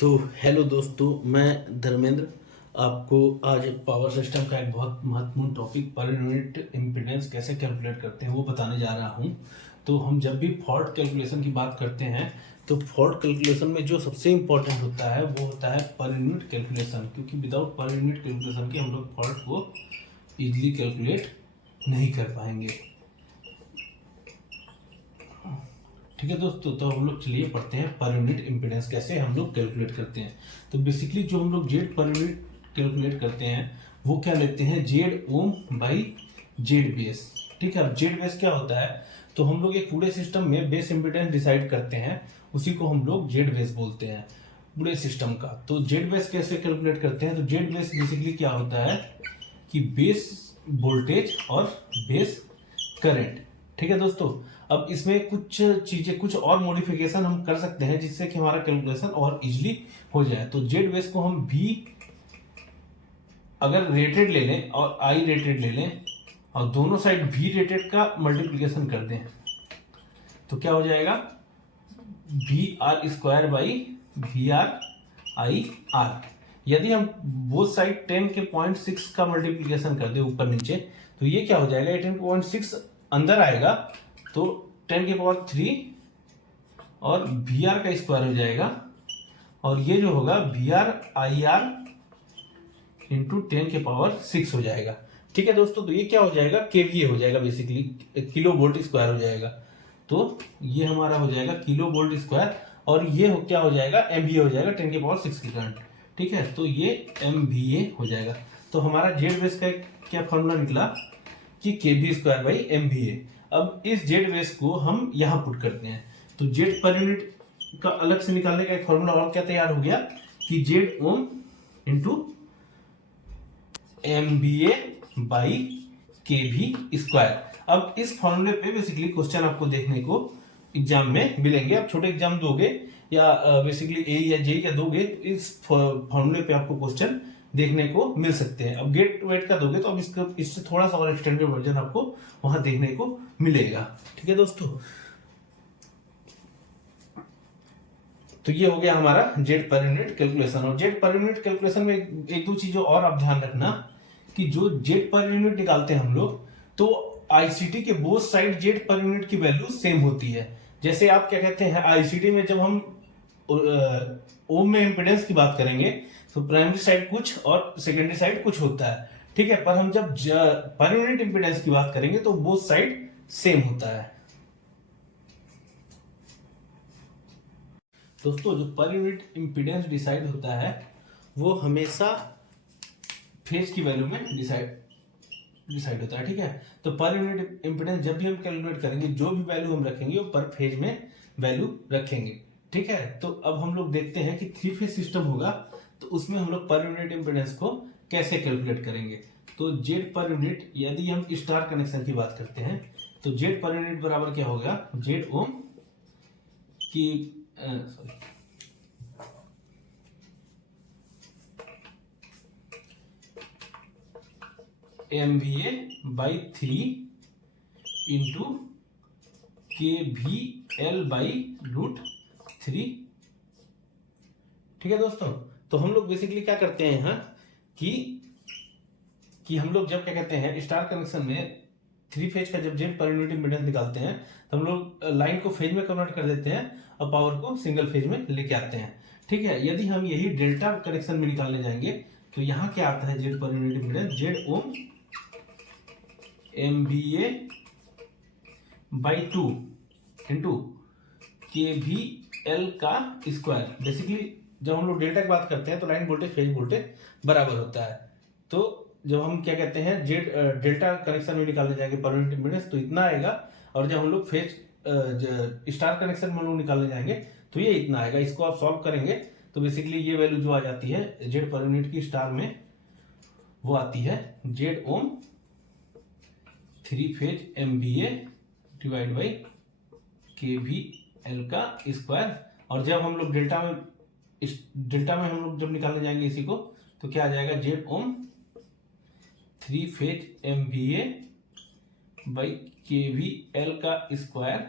तो हेलो दोस्तों, मैं धर्मेंद्र आपको आज पावर सिस्टम का एक बहुत महत्वपूर्ण टॉपिक पर यूनिट इम्पीडेंस कैसे कैलकुलेट करते हैं वो बताने जा रहा हूं। तो हम जब भी फॉल्ट कैलकुलेशन की बात करते हैं तो फॉल्ट कैलकुलेशन में जो सबसे इम्पोर्टेंट होता है वो होता है पर यूनिट कैलकुलेशन, क्योंकि विदाउट पर यूनिट कैलकुलेशन के हम लोग फॉल्ट को ईजिली कैलकुलेट नहीं कर पाएंगे। ठीक है दोस्तों, तो हम लोग चलिए पढ़ते हैं पर यूनिट इम्पीडेंस कैसे हम लोग कैलकुलेट करते हैं। तो बेसिकली जो हम लोग जेड पर यूनिट कैलकुलेट करते हैं वो क्या लेते हैं, Z ohm by Z base. ठीक है, अब जेड बेस क्या होता है, तो हम लोग एक पूरे सिस्टम में बेस इम्पीडेंस डिसाइड करते हैं, उसी को हम लोग जेड बेस बोलते हैं पूरे सिस्टम का। तो जेड बेस कैसे कैलकुलेट करते हैं, तो जेड बेस बेसिकली क्या होता है कि बेस वोल्टेज और बेस करंट। ठीक है दोस्तों, अब इसमें कुछ चीजें, कुछ और मॉडिफिकेशन हम कर सकते हैं जिससे कि हमारा कैलकुलेशन और इजीली हो जाए। तो जेड बेस को हम भी अगर रेटेड ले लें और आई रेटेड ले लें और दोनों साइड भी रेटेड का मल्टीप्लीकेशन कर दें तो क्या हो जाएगा, V R square by V R I R. यदि हम बोथ साइड 10 के 0.6 का मल्टीप्लीकेशन कर दे ऊपर नीचे तो ये क्या हो जाएगा, 10.6 अंदर आएगा तो 10 के पावर 3 और वी आर का स्क्वायर हो जाएगा, और ये जो होगा V R I R into 10 के पावर 6 हो जाएगा। ठीक है दोस्तों, तो ये क्या हो जाएगा, केवीए हो जाएगा, बेसिकली किलो वोल्ट स्क्वायर हो जाएगा। तो ये हमारा हो जाएगा किलो वोल्ट स्क्वायर, और ये क्या हो जाएगा, एमवीए हो जाएगा 10 के पावर 6 की करंट। ठीक है, तो ये एमवीए हो जाएगा। तो हमारा जेड बेस का क्या फॉर्मूला निकला कि केवी स्क्वायर बाई एमवीए। अब इस जेड बेस को हम यहां पुट करते हैं, तो जेड पर यूनिट का अलग से निकालने का एक फॉर्मूला और क्या तैयार हो गया कि Z ohm into MVA by KV square. अब इस फॉर्मूले पे बेसिकली क्वेश्चन आपको देखने को एग्जाम में मिलेंगे। आप छोटे एग्जाम दोगे या बेसिकली ए या जे या दोगे तो इस फॉर्मूले पे आपको क्वेश्चन देखने को मिल सकते हैं। अब गेट वेट का दोगे तो अब इससे थोड़ा सा और एक्सटेंडेड वर्जन आपको वहां देखने को मिलेगा। ठीक है दोस्तों, तो ये हो गया हमारा जेड पर यूनिट कैलकुलेशन। और जेड पर यूनिट कैलकुलेशन में एक दो चीजों और आप ध्यान रखना कि जो जेड पर यूनिट निकालते हैं हम लोग, तो आईसीटी के both side Z per unit की वैल्यू सेम होती है। जैसे आप क्या कहते हैं, आईसीटी में जब हम ओम में इंपेडेंस की बात करेंगे तो प्राइमरी साइड कुछ और सेकेंडरी साइड कुछ होता है। ठीक है, पर हम जब पर यूनिट इंपेडेंस की बात करेंगे तो बोथ साइड सेम होता है। दोस्तों, जो पर यूनिट इंपीडेंस डिसाइड होता है वो हमेशा फेज की वैल्यू में डिसाइड होता है। ठीक है, तो पर यूनिट इंपीडेंस जब भी हम कैलकुलेट करेंगे जो भी वैल्यू हम रखेंगे वो पर फेज में वैल्यू रखेंगे। ठीक है, तो अब हम लोग देखते हैं कि 3 फेज सिस्टम होगा तो उसमें हम लोग पर यूनिट इंपीडेंस को कैसे कैलकुलेट करेंगे। तो जेड पर यूनिट, यदि हम स्टार कनेक्शन की बात करते हैं तो जेड पर यूनिट बराबर क्या होगा, जेड ओम की MVA by 3 into K V L by √3। ठीक है दोस्तों, तो हम लोग बेसिकली क्या करते हैं यहाँ कि हम लोग जब क्या कहते हैं स्टार कनेक्शन में 3 फेज का जब जेड पर यूनिट इंपीडेंस निकालते हैं तो हम लोग लाइन को फेज में कन्वर्ट कर देते हैं और पावर को सिंगल फेज में लेके आते हैं। ठीक है, यदि हम यही डेल्टा कनेक्शन में निकालने जाएंगे तो यहाँ क्या आता है, Z per unit impedance Z ohm MVA by 2 into K V L का स्क्वायर। बेसिकली जब हम लोग डेल्टा की बात करते हैं तो लाइन वोल्टेज फेज वोल्टेज बराबर होता है। तो जब हम क्या कहते हैं जेड डेल्टा कनेक्शन में निकालने जाएंगे पर यूनिट इंपीडेंस तो इतना आएगा, और जब हम लोग फेज स्टार कनेक्शन में हम लोग निकालने जाएंगे तो ये इतना आएगा। इसको आप सॉल्व करेंगे तो बेसिकली ये वैल्यू जो आ जाती है जेड पर यूनिट की स्टार में वो आती है Z ohm 3 phase MVA divide by K V L का स्क्वायर। और जब हम लोग डेल्टा में हम लोग जब निकालने जाएंगे इसी को तो क्या आ जाएगा, Z ohm 3 phase MVA by K V L का स्क्वायर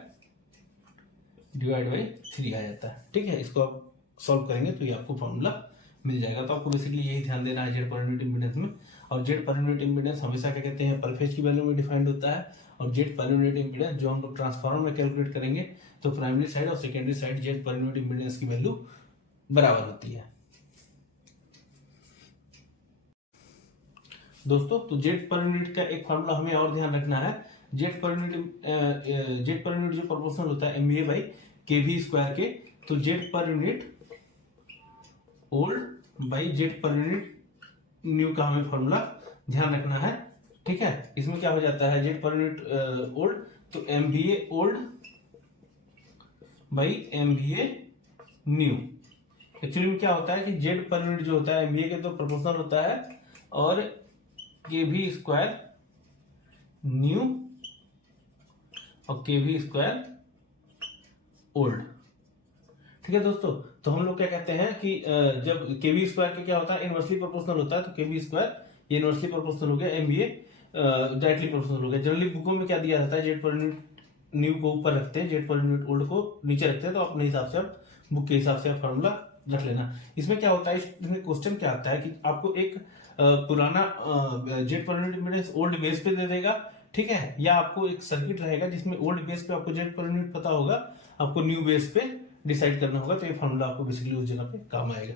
डिवाइड बाई 3 आ जाता है। ठीक है, इसको आप सॉल्व करेंगे तो ये आपको फॉर्मूला मिल जाएगा। तो आपको बेसिकली यही ध्यान देना है जेड पर यूनिट इम्पीडेंस में। और जेड पर यूनिट इम्पीडेंस हमेशा क्या कहते हैं, पर फेज की वैल्यू में डिफाइंड होता है। और जेड पर यूनिट इम्पीडेंस जो हम लोग ट्रांसफार्मर में कैलकुलेट करेंगे तो प्राइमरी साइड और secondary side Z per unit impedance की वैल्यू बराबर होती है। दोस्तों तो जेड पर यूनिट का एक फॉर्मूला हमें और ध्यान रखना है। जेड पर यूनिट जो प्रोपोर्शनल होता है एमवीए बाई केवी स्क्वायर के, तो Z per unit old by Z per unit new का हमें फॉर्मूला ध्यान रखना है। ठीक है, इसमें क्या हो जाता है जेड पर यूनिट ओल्ड, तो MVA old by MVA new. Actually में क्या होता है कि जेड पर यूनिट जो होता है एमवीए के तो प्रोपोर्शनल होता है और केवी स्क्वायर न्यू और केवी स्क्वायर ओल्ड। ठीक है दोस्तों, तो हम लोग क्या कहते हैं कि जब केवी स्क्वायर के क्या होता है इनवर्सली प्रोपोर्शनल होता है, तो केवी स्क्वायर ये इनवर्सली प्रोपोर्शनल हो गया, एमवीए डायरेक्टली प्रोपोर्शनल हो गया। जनरली बुकों में क्या दिया जाता है, जेड पर यूनिट न्यू को ऊपर रखते हैं, जेड पर यूनिट ओल्ड को नीचे रखते हैं। तो अपने हिसाब से आप बुक के हिसाब से आप फॉर्मूला रख लेना। इसमें क्या होता है, इसमें क्वेश्चन क्या आता है कि आपको एक पुराना Z per unit impedance old base पे दे देगा, ठीक है, या आपको एक सर्किट रहेगा जिसमें ओल्ड बेस पे आपको जेड पर यूनिट पता होगा, आपको न्यू बेस पे डिसाइड करना होगा। तो ये फॉर्मूला आपको बेसिकली उस जगह पे काम आएगा।